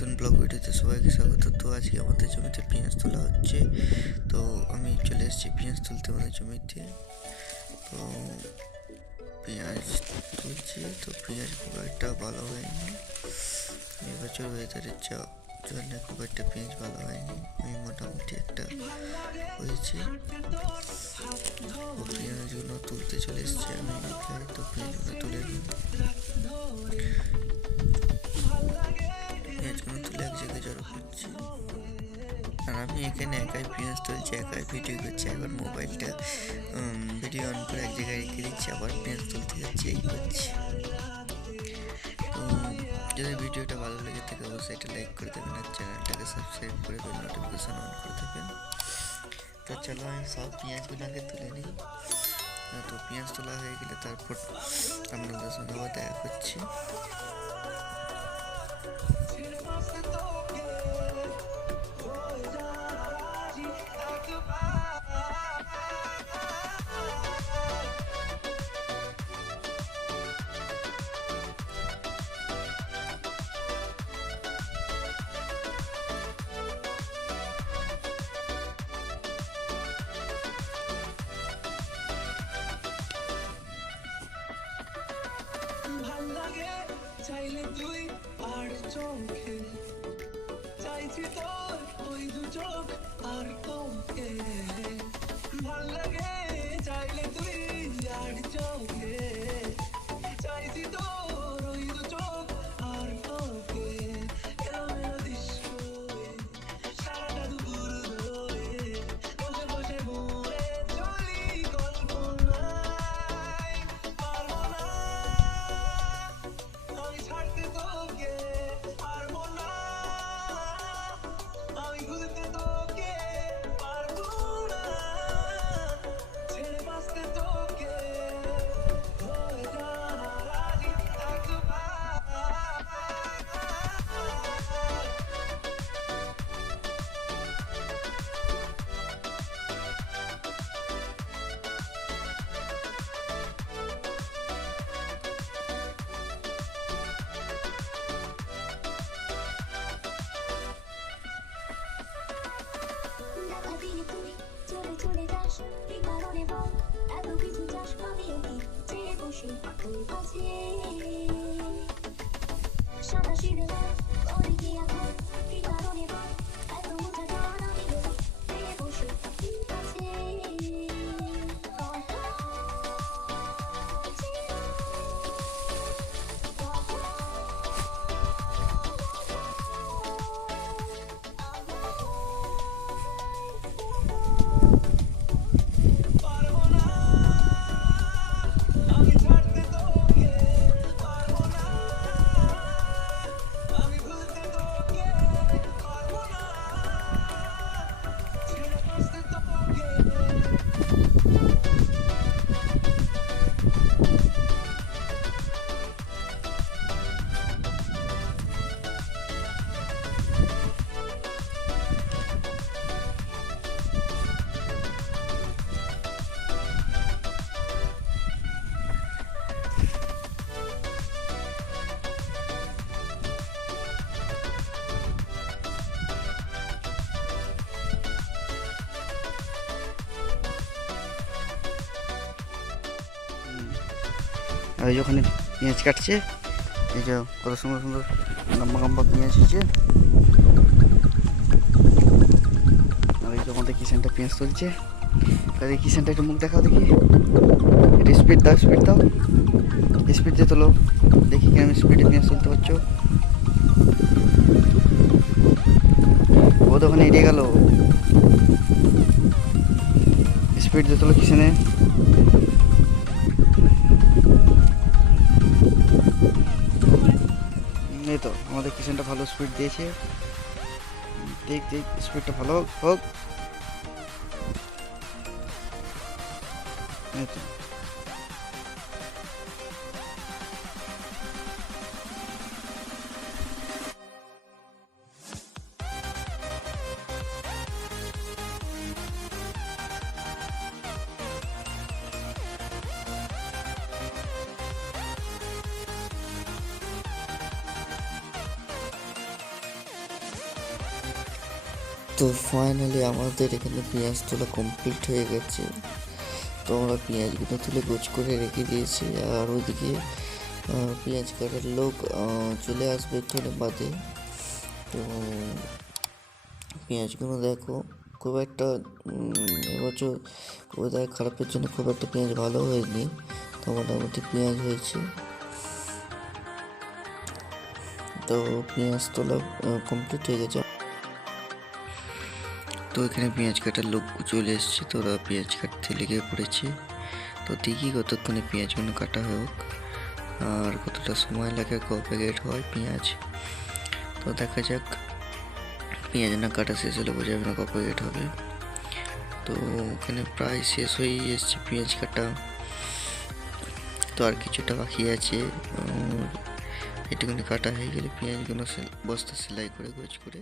নতুন ব্লগ ভিডিওতে সবাইকে স্বাগত। তো আজকে আমাদের জমিতে পেঁয়াজ তোলা হচ্ছে। তো আমি চলে এসেছি পেঁয়াজ তুলতে আমাদের জমিতে। তো পেঁয়াজ তুলছি। তো পেঁয়াজ খুব একটা ভালো হয়নি। এবছর ওয়েদারের যা জন্য খুব একটা পেঁয়াজ ভালো হয়নি। আমি মোটামুটি একটা হয়েছে। পেঁয়াজগুলো তুলতে চলে এসেছি আমি। তো পেঁয়াজগুলো তুলে নিই। তুলে এক জায়গায় জড়ো করছি আর আমি এখানে একাই পেঁয়াজ তুলছি একাই ভিডিও করছি একবার মোবাইলটা ভিডিও অন করে এক জায়গায় রেখে দিচ্ছি, আবার পেঁয়াজ তুলতে যাচ্ছি, এই করছি। তো যদি ভিডিওটা ভালো লেগে থাকে অবশ্যই এটা লাইক করে দেবেন আর চ্যানেলটাকে সাবস্ক্রাইব করে দেবেন নোটিফিকেশন অন করে দেবেন। তো চলো, আমি সব পেঁয়াজগুলো আগে তুলে নিই। তো পেঁয়াজ তোলা হয়ে গেলে তারপর আপনাদের সঙ্গে আবার দেখা করছি। চাইছি তোর ওই দু চোখ আর তোকে ভালো লাগে চাইলে তুই আর চোখে। চেয়ে বসি তোর কাছে। সাদা যে ওখানে পেঁয়াজ কাটছে। এই যে কত সুন্দর সুন্দর লম্বা লম্বা পেঁয়াজ হয়েছে। আর এই যে আমাদের কিষানটা পেঁয়াজ তুলছে। আর এই কিষানটা একটু মুখ দেখাও দেখি। একটু স্পিড দাও স্পিড দাও। স্পিড দিয়ে তোলো। দেখি কেমন স্পিডে পেঁয়াজ তুলতে পারছ। ও ওখানে এড়িয়ে গেল। স্পিড দিয়ে তোলো কিষানে। এই তো আমাদের কিচেনটা ভালো স্পিড দিয়েছে। দেখ দেখ স্পিডটা ভালো হোক এই তো ফাইনালি আমাদের এখানে পেঁয়াজ তোলা কমপ্লিট হয়ে গেছে। তো আমরা পেঁয়াজগুলো তুলে গোছ করে রেখে দিয়েছি। আর ওইদিকে আহ, পেঁয়াজ কাটার লোক চলে আসবে একটু বাদে। তো পেঁয়াজগুলো দেখো খুব একটা এবছর ওয়েদার খারাপের জন্য খুব একটা পেঁয়াজ ভালো হয়নি। তো মোটামুটি পেঁয়াজ হয়েছে। তো পেঁয়াজ তোলা কমপ্লিট হয়ে গেছে। তো এখানে পেঁয়াজ কাটার লোক চলে এসেছে, তো ওরা পেঁয়াজ কাটতে লেগে পড়েছে। তো দেখি কতক্ষণে পেঁয়াজগুলো কাটা হোক, আর কতটা সময় লাগে ক প্যাকেট হয় পেঁয়াজ। তো দেখা যাক, পেঁয়াজ না কাটা শেষ হলে বোঝা যাবে না ক প্যাকেট হবে। তো ওখানে প্রায় শেষ হয়েই এসছে পেঁয়াজ কাটা। তো আর কিছুটা বাকি আছে এটুকুনি কাটা হয়ে গেলে পেঁয়াজগুলো বস্তা সেলাই করে গোছ করে